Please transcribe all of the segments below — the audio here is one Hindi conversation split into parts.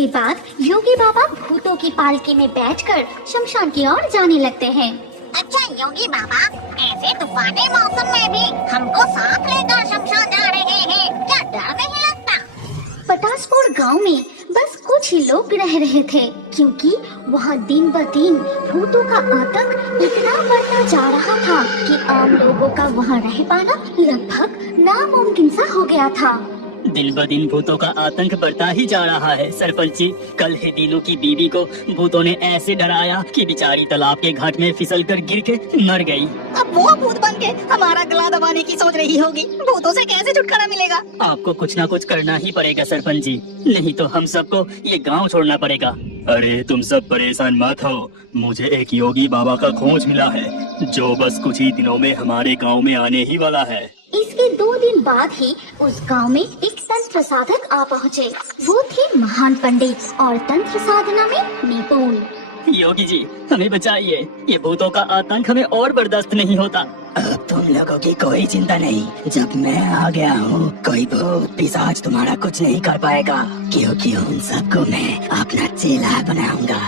इसके बाद योगी बाबा भूतों की पालकी में बैठकर शमशान की ओर जाने लगते हैं। अच्छा योगी बाबा, ऐसे तूफानी मौसम में भी हमको साथ लेकर शमशान जा रहे हैं, क्या डर नहीं लगता? पटासपुर गांव में बस कुछ ही लोग रह रहे थे, क्योंकि वहां दिन ब दिन भूतों का आतंक इतना बढ़ता जा रहा था कि आम लोगों का वहां रह पाना लगभग नामुमकिन सा हो गया था। दिन ब दिन भूतों का आतंक बढ़ता ही जा रहा है सरपंच जी। कल ही दीनू की बीवी को भूतों ने ऐसे डराया कि बेचारी तालाब के घाट में फिसलकर गिर के मर गई। अब वो भूत बन के हमारा गला दबाने की सोच रही होगी। भूतों से कैसे छुटकारा मिलेगा? आपको कुछ ना कुछ करना ही पड़ेगा सरपंच जी, नहीं तो हम सबको ये गांव छोड़ना पड़ेगा। अरे तुम सब परेशान मत हो, मुझे एक योगी बाबा का खोज मिला है जो बस कुछ ही दिनों में हमारे गांव में आने ही वाला है। इसके 2 दिन बाद ही उस गांव में एक तंत्र साधक आ पहुँचे। वो थे महान पंडित और तंत्र साधना में निपुण। योगी जी हमें बचाइए, ये भूतों का आतंक हमें और बर्दाश्त नहीं होता। अब तुम लोगों की कोई चिंता नहीं, जब मैं आ गया हूँ कोई भूत पिशाच तुम्हारा कुछ नहीं कर पाएगा, क्योंकि उन सबको मैं अपना चेला बनाऊंगा।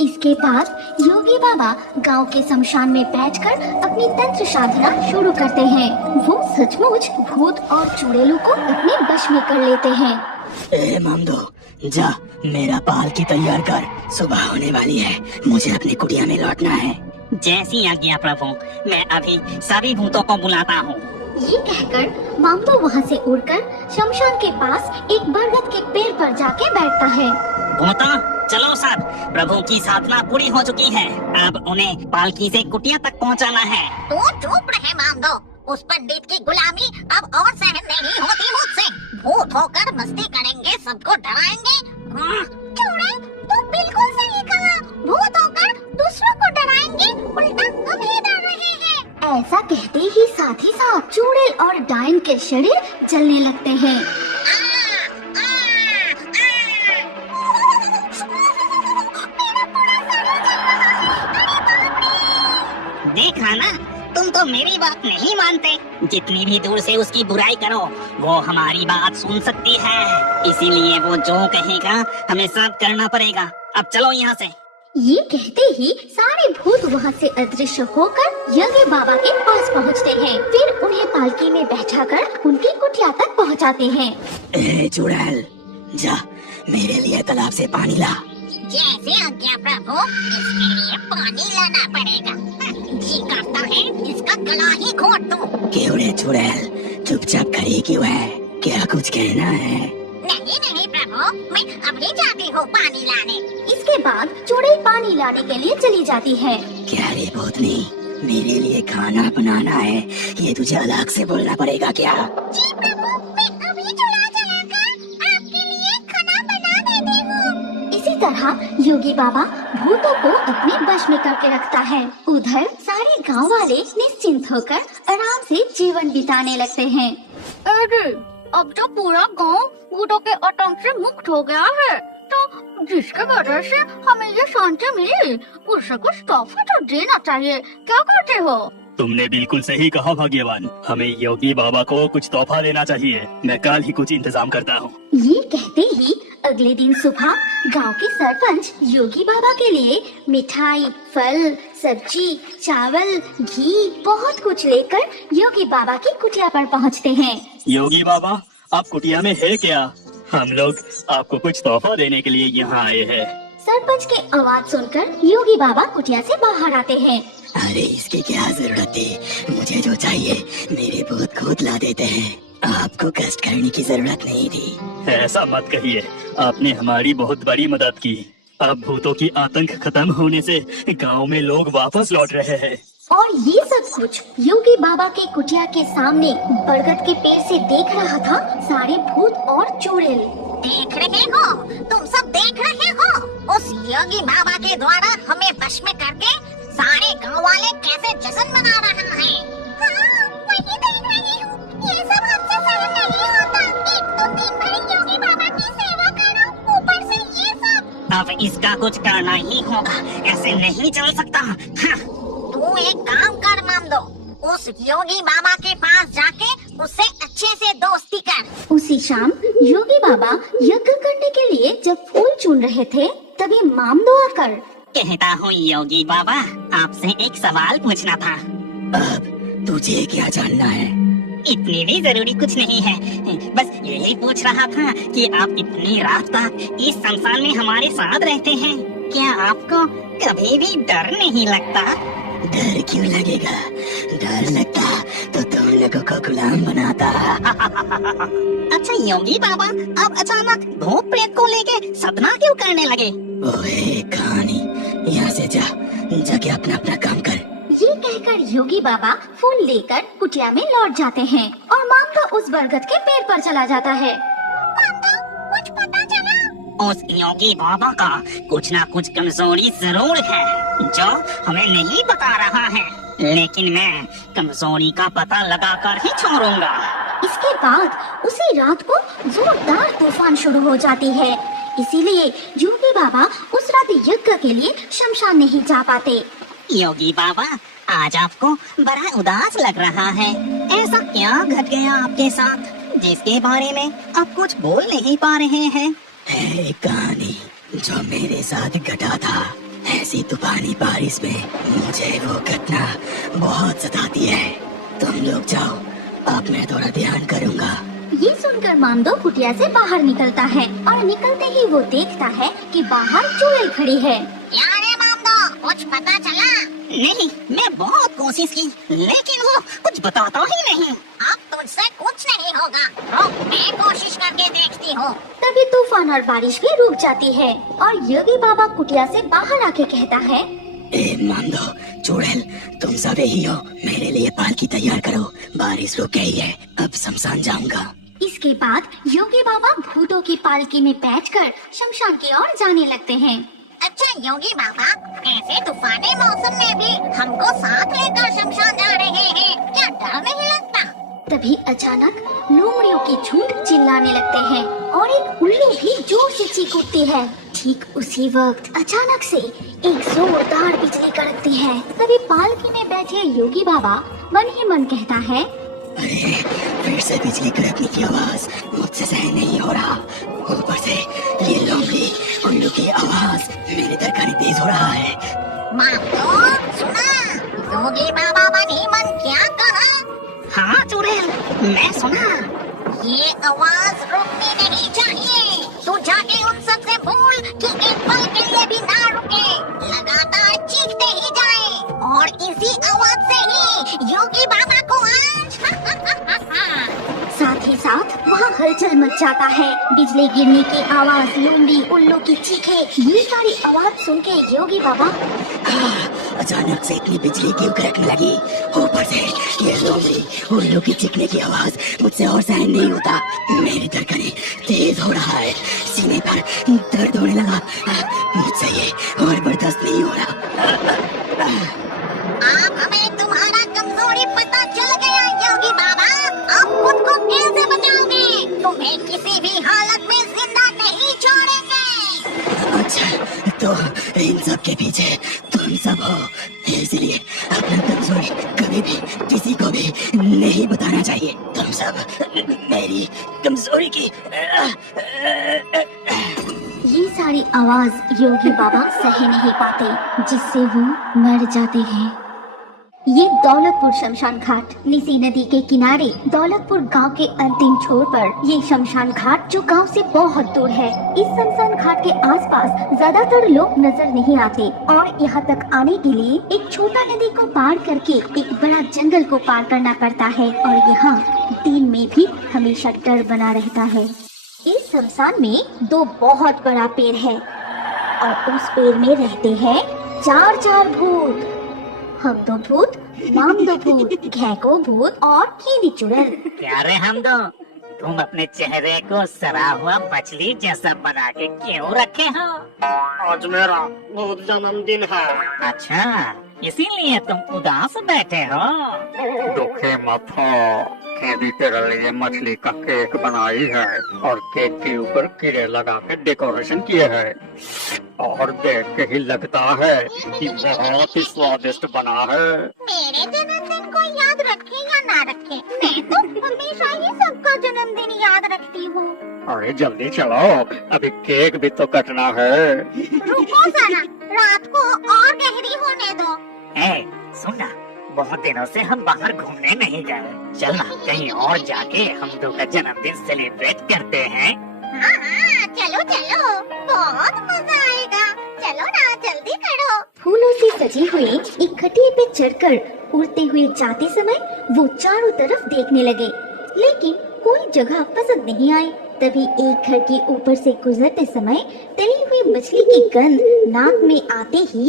इसके बाद योगी बाबा गांव के शमशान में बैठकर अपनी तंत्र साधना शुरू करते हैं। वो सचमुच भूत और चुड़ैलों को अपने वश में कर लेते हैं। ए मामदो, जा मेरा पालकी तैयार कर, सुबह होने वाली है, मुझे अपनी कुटिया में लौटना है। जैसी आज्ञा प्रभु, मैं अभी सभी भूतों को बुलाता हूँ। ये कहकर मामदो वहाँ से उड़कर शमशान के पास एक बरगद के पेड़ पर जाके बैठता है। भूता चलो सब, प्रभु की साधना पूरी हो चुकी है, अब उन्हें पालकी से कुटिया तक पहुँचाना है। तू चुप रहे मामदो, उस पंडित की गुलामी अब और सहन नहीं होती मुझसे। भूत होकर मस्ती करेंगे, सबको डराएंगे। चुड़ैल, तू बिल्कुल सही कहा, भूत होकर दूसरों को डराएंगे, उल्टा हम ही डर रहे हैं। ऐसा कहते ही साथ ही साथ चुड़ैल और डायन के शरीर जलने लगते हैं। देखा ना, तुम तो मेरी बात नहीं मानते। जितनी भी दूर से उसकी बुराई करो, वो हमारी बात सुन सकती है, इसीलिए वो जो कहेगा हमें सब करना पड़ेगा। अब चलो यहाँ से। ये कहते ही सारे भूत वहाँ से अदृश्य होकर योगी बाबा के पास पहुँचते हैं। फिर उन्हें पालकी में बैठाकर उनकी कुटिया तक पहुँचाते हैं। ए चुड़ैल, जा मेरे लिए तालाब से पानी ला। जैसे आज्ञा प्रभु, इसके लिए पानी लाना पड़ेगा। जी करता है इसका गला ही घोट दूं। क्यों रे चुड़ैल, चुपचाप खड़ी क्यों है, क्या कुछ कहना है? नहीं नहीं प्रभु, मैं अभी जाती हूँ पानी लाने। इसके बाद चुड़ैल पानी लाने के लिए चली जाती है। क्या रे भूतनी, मेरे लिए खाना बनाना है, ये तुझे अलग से बोलना पड़ेगा क्या? जी प्रभु, मैं अभी चूल्हा जलाकर आपके लिए खाना बना देती हूँ। इसी तरह योगी बाबा भूतों को अपने वश में करके रखता है। उधर सारे गांव वाले निश्चिंत होकर आराम से जीवन बिताने लगते हैं। अरे अब तो पूरा गांव भूतों के आतंक से मुक्त हो गया है, तो जिसके वजह से हमें ये शांति मिली, उसे कुछ तोहफा तो देना चाहिए। क्या कहते हो? तुमने बिल्कुल सही कहा भाग्यवान, हमें योगी बाबा को कुछ तोहफा देना चाहिए। मैं कल ही कुछ इंतजाम करता हूँ। ये कहते ही अगले दिन सुबह गांव के सरपंच योगी बाबा के लिए मिठाई, फल, सब्जी, चावल, घी बहुत कुछ लेकर योगी बाबा की कुटिया पर पहुंचते हैं। योगी बाबा, आप कुटिया में है क्या? हम लोग आपको कुछ तोहफा देने के लिए यहाँ आए हैं। सरपंच की आवाज सुनकर योगी बाबा कुटिया से बाहर आते हैं। अरे इसकी क्या जरूरत है, मुझे जो चाहिए मेरे भूत खुद ला देते हैं, आपको कष्ट करने की जरूरत नहीं थी। ऐसा मत कहिए, आपने हमारी बहुत बड़ी मदद की। अब भूतों की आतंक खत्म होने से गांव में लोग वापस लौट रहे हैं। और ये सब कुछ योगी बाबा के कुटिया के सामने बरगद के पेड़ से देख रहा था सारे भूत और चुड़ैल। देख रहे हो, तुम सब देख रहे हो, उस योगी बाबा के द्वारा हमें वश में करके सारे गांव वाले कैसे जश्न मना रहे हैं। हाँ, वही देख रही हूँ, ये सब हमसे सहन नहीं होता। एक तो दिन भर योगी बाबा की सेवा करो, ऊपर से ये सब। अब इसका कुछ करना ही होगा, ऐसे नहीं चल सकता। हाँ। तू एक काम कर मामदो, उस योगी बाबा के पास जाके उससे अच्छे से दोस्ती कर। उसी शाम योगी बाबा यज्ञ करने के लिए जब फूल चुन रहे थे तभी मामदो आकर कहता हूँ योगी बाबा, आपसे एक सवाल पूछना था। अब तुझे क्या जानना है? इतनी भी जरूरी कुछ नहीं है, बस यही पूछ रहा था कि आप इतनी रात तक इस शमशान में हमारे साथ रहते हैं, क्या आपको कभी भी डर नहीं लगता? डर क्यों लगेगा? डर लगता तो तुम लोगों को गुलाम बनाता। अच्छा योगी बाबा, आप अचानक भूत प्रेत को लेके सपना क्यों करने लगे? ओए कहानी, यहाँ से जाके अपना अपना काम कर। ये कहकर योगी बाबा फूल लेकर कुटिया में लौट जाते हैं और मामदो उस बरगद के पेड़ पर चला जाता है। कुछ पता चला? उस योगी बाबा का कुछ ना कुछ कमजोरी जरूर है जो हमें नहीं बता रहा है, लेकिन मैं कमजोरी का पता लगाकर ही छोड़ूंगा। इसके बाद उसी रात को जोरदार तूफान शुरू हो जाती है, इसीलिए योगी बाबा उस रात यज्ञ के लिए शमशान नहीं जा पाते। योगी बाबा, आज आपको बड़ा उदास लग रहा है। ऐसा क्या घट गया आपके साथ जिसके बारे में आप कुछ बोल नहीं पा रहे हैं? एक कहानी जो मेरे साथ घटा था। ऐसी तूफानी बारिश में मुझे वो घटना बहुत सताती है। तुम लोग जाओ, अब मैं थोड़ा ध्यान करूँगा। ये सुनकर मामदो कुटिया से बाहर निकलता है और निकलते ही वो देखता है कि बाहर चुड़ैल खड़ी है। क्या रे मामदो, कुछ पता चला? नहीं, मैं बहुत कोशिश की लेकिन वो कुछ बताता ही नहीं। अब तुझसे कुछ नहीं होगा, रुक मैं कोशिश करके देखती हूँ। तभी तूफान और बारिश भी रुक जाती है और योगी बाबा कुटिया से बाहर आके कहता है, ए मामदो, चुड़ैल, तुम सब यही हो, मेरे लिए पालकी तैयार करो। बारिश रुक गई है, अब शमशान जाऊंगा। इसके बाद योगी बाबा भूतों की पालकी में बैठकर शमशान की ओर जाने लगते हैं। अच्छा योगी बाबा, ऐसे तूफानी मौसम में भी हमको साथ लेकर शमशान जा रहे हैं, क्या डर नहीं लगता? तभी अचानक लोमड़ियों की झुंड चिल्लाने लगते हैं और एक उल्लू भी जोर से चीख उठती है। ठीक उसी वक्त अचानक से एक जोरदार बिजली कड़कती है। तभी पालकी में बैठे योगी बाबा मन ही मन कहता है, अरे फिर से बिजली कड़कने की आवाज मुझसे सहन नहीं हो रहा। ऊपर से ये लोमड़ी उल्लू की आवाज, मेरे धड़कन तेज हो रहा है। मामदो सुना, योगी बाबा मन ही मन क्या कहा? हाँ चुड़ैल, मैं सुना। ये आवाज रुकनी नहीं चाहिए। तू जाके उन सब से बोल कि एक पल के लिए भी ना रुके, लगातार चीखते ही जाए और इसी आवाज से ही योगी बाबा को आज साथ ही साथ वहाँ हलचल मच जाता है। बिजली गिरने की आवाज, लोमड़ी, उल्लू की चीखें, ये सारी आवाज सुन के योगी बाबा अचानक से इतनी बिजली क्यों कड़कने लगी? ऊपर से ये लोमड़ी उल्लू की चीखने की आवाज मुझसे और सहन नहीं होता। मेरी धड़कनें तेज हो रहा है, सीने पर दर्द होने लगा। मुझसे ये और बर्दाश्त नहीं हो रहा। अब हमें तुम्हारा कमजोरी पता चल गया योगी बाबा। अब खुद को कैसे बचाओगे? तुम्हें किसी भी हालत में जिंदा नहीं छोड़ेंगे। अच्छा, तो इन सब के पीछे तुम सब हो, इसलिए अपना कमजोरी कभी भी किसी को भी नहीं बताना चाहिए। तुम सब मेरी कमजोरी की ये सारी आवाज योगी बाबा सह नहीं पाते, जिससे वो मर जाते हैं। ये दौलतपुर शमशान घाट, निसी नदी के किनारे दौलतपुर गांव के अंतिम छोर पर ये शमशान घाट जो गांव से बहुत दूर है। इस शमशान घाट के आसपास ज्यादातर लोग नजर नहीं आते और यहाँ तक आने के लिए एक छोटा नदी को पार करके एक बड़ा जंगल को पार करना पड़ता है और यहाँ दिन में भी हमेशा डर बना रहता है। इस शमशान में दो बहुत बड़ा पेड़ है और उस पेड़ में रहते हैं चार भूत। हम दो भूत, नाम दो भूत, घेको भूत और कीड़ी चुड़ैल। प्यारे हम दो, तुम अपने चेहरे को सड़ा हुआ मछली जैसा बना के क्यों रखे हो? आज मेरा बहुत जन्मदिन है। अच्छा, इसीलिए तुम उदास बैठे हो? दुखे मत हो, केबी तेरे लिए मछली का केक बनाई है और केक के ऊपर कीड़े लगा के डेकोरेशन किए हैं और देख के ही लगता है कि बहुत ही स्वादिष्ट बना है। मेरे जन्मदिन को याद रखे या ना रखे, मैं तो हमेशा ही सबका जन्मदिन याद रखती हूँ। अरे जल्दी चलो, अभी केक भी तो कटना है। रुको जरा, रात को और गहरी होने दो। ए, सुनना, बहुत दिनों से हम बाहर घूमने नहीं गए। चलना कहीं और जाके हम दो का जन्मदिन सेलिब्रेट करते हैं। हाँ हाँ, चलो चलो, बहुत मजा आएगा। चलो ना, जल्दी करो। फूलों से सजी हुई एक खटिया पे चढ़कर उड़ते हुए जाते समय वो चारों तरफ देखने लगे, लेकिन कोई जगह पसंद नहीं आई। तभी एक घर के ऊपर से गुजरते समय तली हुई मछली की गंध नाक में आते ही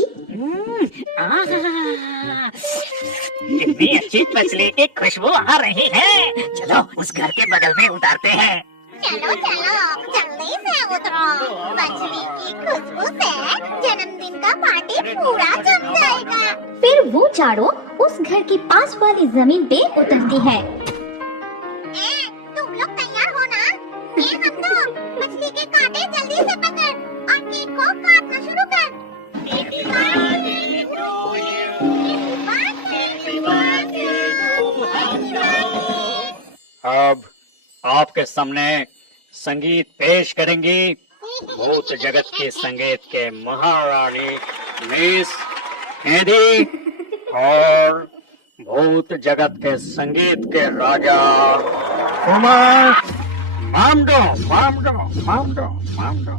कितनी अच्छी मछली की खुशबू आ रही है। चलो उस घर के बगल में उतारते हैं। चलो चलो, जल्दी से उतरो। मछली की खुशबू से जन्मदिन का पार्टी पूरा जम जाएगा। फिर वो चारों उस घर के पास वाली जमीन पे उतरती है। ए, तुम लोग तैयार हो ना? ये हम दो मछली के कांटे जल्दी से पकड़ और केक को काटना शुरू कर। अब आपके सामने संगीत पेश करेंगी भूत जगत के संगीत के महारानी मिस हेदी और भूत जगत के संगीत के राजा कुमार मामडो मामडो मामडो मामडो।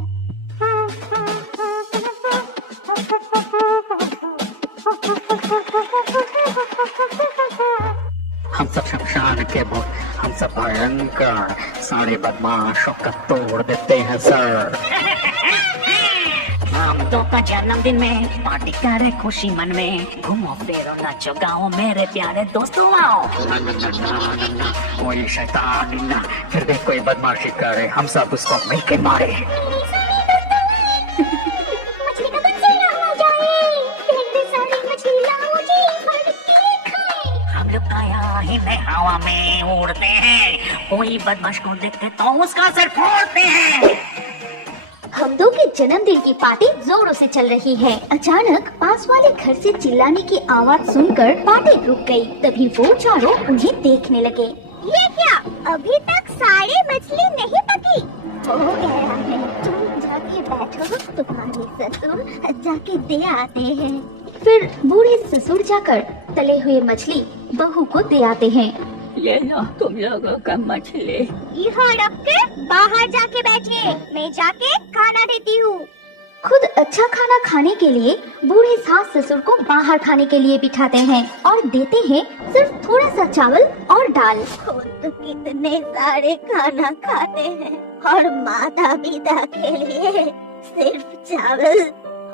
हम सब शमशान के भूत, हम सब भयंकर सारे बदमाशों का तोड़ देते हैं सर। हम दो का जन्मदिन में पार्टी करे खुशी मन में। घूमो फिरो नाचो गाओ मेरे प्यारे दोस्तों आओ। ना, ना, ना, ना, ना, ना, कोई शैतान ना फिर भी कोई बदमाशी करे, हम सब उसको मिलके मारे। मछली का बंसीला हो जाए, ढेर सारी मछली लाओ जी, भर के खाए। हम लोग आया ही नहीं हवा में उड़ते हैं। कोई बदमाश को देखते तो उसका सिर फोड़ते हैं। हम दो के जन्मदिन की पार्टी जोरों से चल रही है। अचानक पास वाले घर से चिल्लाने की आवाज सुनकर पार्टी रुक गई। तभी वो चारों उन्हें देखने लगे। ये क्या, अभी तक सारी मछली नहीं पकी? हो गया है, तुम जाके बैठो, तुम्हारे ससुर जाके दे आते हैं। फिर बूढ़े ससुर जाकर तले हुए मछली बहू को दे आते हैं। ये लो तुम लोगों का मछली। यहाँ रख के बाहर जाके बैठे, मैं जाके खाना देती हूँ। खुद अच्छा खाना खाने के लिए बूढ़े सास ससुर को बाहर खाने के लिए बिठाते हैं और देते हैं सिर्फ थोड़ा सा चावल और दाल। खुद कितने सारे खाना खाते हैं और माता पिता के लिए सिर्फ चावल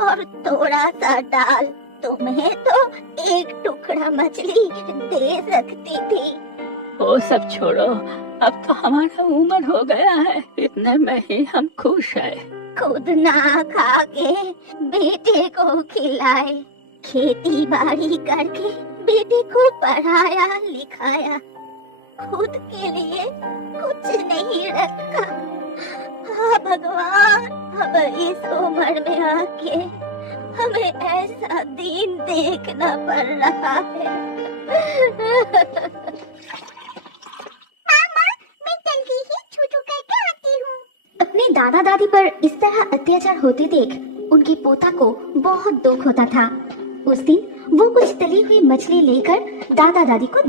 और थोड़ा सा दाल। तुम्हें तो एक टुकड़ा मछली दे सकती थी। वो सब छोड़ो, अब तो हमारा उम्र हो गया है, इतने में ही हम खुश है। खुद ना खा के बेटे को खिलाए, खेती बाड़ी करके बेटे को पढ़ाया लिखाया, खुद के लिए कुछ नहीं रखा। हाँ भगवान, अब इस उम्र में आके हमें ऐसा दिन देखना पड़ रहा है। मामा, मैं जल्दी ही छुटू करके आती हूँ। अपने दादा दादी पर इस तरह अत्याचार होते देख उनके पोता को बहुत दुख होता था। उस दिन वो कुछ तली हुई मछली लेकर दादा दादी को